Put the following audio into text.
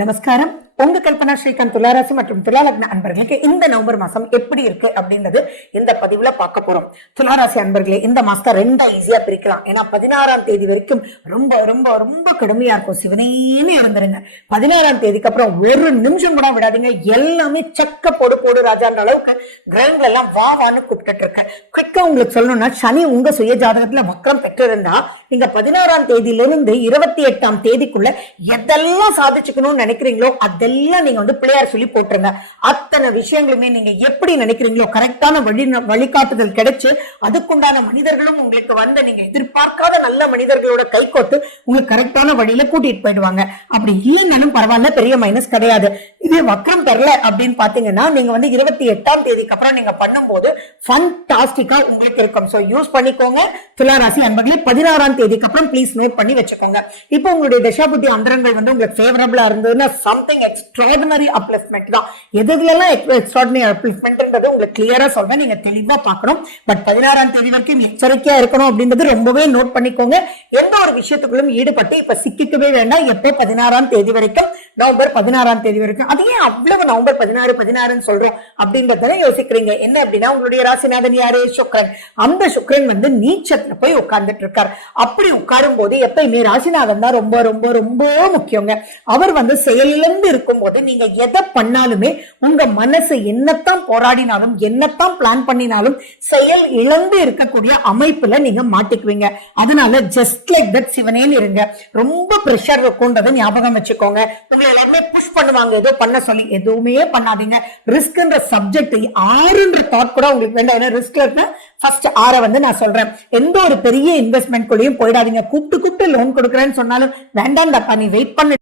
நமஸ்காரம். உங்க கல்பனா ஸ்ரீகாந்த் துளாராசி மற்றும் துளாலக்ன அன்பர்களுக்கு இந்த நவம்பர் மாசம் எப்படி இருக்கு அப்படின்றது இந்த பதிவுல பார்க்க போறோம். துளாராசி அன்பர்களே, இந்த மாசத்தை ரெண்டா ஈஸியா பிரிக்கலாம். ஏன்னா 16ஆம் தேதி வரைக்கும் ரொம்ப ரொம்ப ரொம்ப கடுமையா இருக்கும். சிவனேன்னு இருந்துருங்க. 16ஆம் தேதிக்கு அப்புறம் ஒரு நிமிஷம் கூட விடாதீங்க. எல்லாமே சக்க போடு போடு ராஜான்ற அளவுக்கு கிரகங்கள் எல்லாம் வான்னு கூப்பிட்டு இருக்க. குவிக்கா உங்களுக்கு சொல்லணும்னா, சனி உங்க சுய ஜாதகத்துல வக்ரம் பெற்றிருந்தா நீங்க 16ஆம் தேதியிலிருந்து 28ஆம் தேதிக்குள்ள எதெல்லாம் சாதிச்சுக்கணும்னு நினைக்கிறீங்களோ அதெல்லாம் நீங்க பிள்ளையார் சொல்லி போட்டுருங்க. அத்தனை விஷயங்களுமே நீங்க எப்படி நினைக்கிறீங்களோ கரெக்டான வழிகாட்டுதல் கிடைச்சு அதுக்குண்டான மனிதர்களும் உங்களுக்கு நீங்க எதிர்பார்க்காத நல்ல மனிதர்களோட கை கோத்து உங்களுக்கு கரெக்டான வழியில கூட்டிட்டு போயிடுவாங்க. அப்படி இல்லைன்னாலும் பரவாயில்ல, பெரிய மைனஸ் கிடையாது. இதே வக்ரம் தரல அப்படின்னு பாத்தீங்கன்னா நீங்க 28ஆம் தேதிக்கு அப்புறம் நீங்க பண்ணும்போது ஃபண்டாஸ்டிக்கா உங்களுக்கு இருக்கும். சோ யூஸ் பண்ணிக்கோங்க துளாராசி அன்பர்களே. 16ஆம் தேதிக்கு அப்புறம் ப்ளீஸ் நோட் பண்ணி வச்சுக்கோங்க. இப்போ உங்களுடைய தசாபுத்தி அந்தரங்கள் உங்களுக்கு ஃபேவரபிளா இருந்ததுன்னா சம்திங் எக்ஸ்ட்ராடினரி அப்லிஃப்ட்மெண்ட் தான். எதுலாம் எக்ஸ்ட்ராடினரி அப்லிஃப்ட்மெண்ட்ன்றது உங்களுக்கு கிளியரா சொல்றேன், நீங்க தெளிவா பார்க்கணும். பட் 16ஆம் தேதி வரைக்கும் எச்சரிக்கையா இருக்கணும் அப்படின்றது ரொம்பவே நோட் பண்ணிக்கோங்க. எந்த ஒரு விஷயத்துக்குள்ளும் ஈடுபட்டு இப்ப சிக்கிக்கவே வேண்டாம். எப்போ 16ஆம் தேதி வரைக்கும், நவம்பர் 16ஆம் தேதி வரைக்கும். அது ஏன் அவ்வளவு நவம்பர் 16 சொல்றோம் அப்படின்றத யோசிக்கிறீங்க. என்ன அப்படின்னா, உங்களுடைய ராசிநாதன் யாரு? சுக்கிரன். அந்த சுக்கிரன் நீச்சத்துல போய் உட்கார்ந்துட்டு இருக்காரு. அப்படி உட்காரும் போது எப்பயுமே ராசிநாதன் தான் ரொம்ப ரொம்ப ரொம்ப முக்கியங்க. அவர் செயலிழந்து இருக்கும் போது நீங்க எதை பண்ணாலுமே உங்க மனசு என்னத்தான் போராடினாலும் என்னத்தான் பிளான் பண்ணினாலும் செயல் இழந்து இருக்கக்கூடிய அமைப்புல நீங்க மாட்டிக்குவீங்க. அதனால ஜஸ்ட் லைக் தட் சிவனேன்னு இருங்க. ரொம்ப பிரஷர் இருக்கும்ன்றதை ஞாபகம் வச்சுக்கோங்க. உங்களை எல்லாருமே புஷ் பண்ணுவாங்க ஏதோ பண்ண சொல்லி, எதுவுமே பண்ணாதீங்க. ரிஸ்க்ன்ற சப்ஜெக்ட் 6ன்ற தாட் கூட உங்களுக்கு வேண்டாம். ரிஸ்க்ல இருக்க ஃபர்ஸ்ட் 6 நான் சொல்றேன். எந்த ஒரு பெரிய இன்வெஸ்ட்மெண்ட் கூடயும் போயிடாதீங்க. கூப்பிட்டு லோன் கொடுக்குறேன்னு சொன்னாலும் வேண்டாம் தாப்பா, நீ வெயிட் பண்ணு